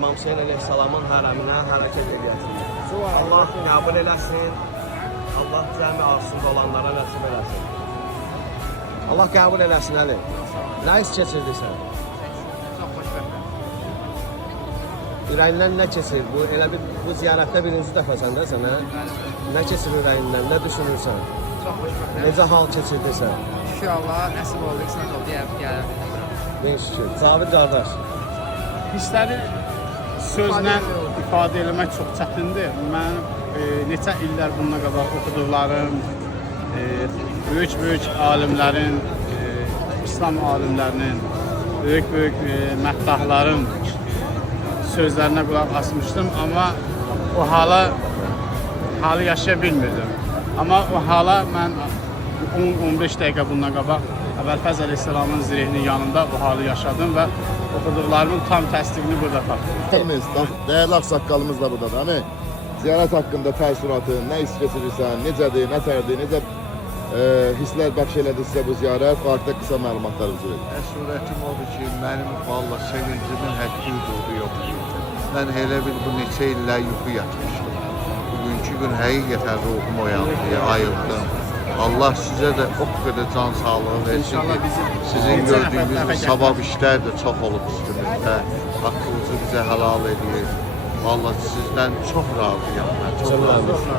İmam Hüseyin əleyhissalamın hərəminə hərəkət edəcəksin. Allah qəbul eləsin. Allah cəmi arzusunda olanlara nəsib eləsin. Allah qəbul eləsin Əli. Nə his keçirdirsən? Çox xoşbəxtəm. Ürəyindən nə keçir? Elə bu ziyarətdə birinci dəfəsən də sənə. Nə keçir ürəyindən? Nə düşünürsən? Çox xoşbəxtəm. Necə hal keçirdirsən? İnşallah nəsib oldu, qismət oldu, gələm. Min şükür. Cavid qardaş. Hissləri sözlə ifadə eləmək çox çətindir. Mən neçə illər bundan qabaq oxuduqlarım, böyük alimlərin, İslam alimlərinin, böyük məddahların sözlərinə qulaq asmışdım, amma o halı yaşaya bilmirdim. Amma o hala mən 10-15 dəqiqə bundan qabaq Əbəlfəz Əleyhisselamın zirehinin yanında o halı yaşadım və oxuduqlarımın tam təsdiqini burada tapdım. Değerli aksakalımız da burada. Hani ziyaret hakkında təəssüratın, nə his keçirirsən, necədir, nətərdir, necə hisslər bəxş elədi sizə bu ziyarət? O haqda qısa məlumatlarımızı verin. Əsurətim odur ki, mənim valla sevincimin həddi hüdudu yoxdur. Mən elə bil bu neçə illər yuxu yatmışdım. Bugünkü gün həqiqətən ruhum oyandı, ayıldım. Allah sizə də o qədər can sağlığı versin ki, sizin gördüyünüz sabah işlər də çox olub üstünüzdə. Haqqınızı bizə halal edir. Vallahi sizdən çox razıyam mən. Çox razıyam.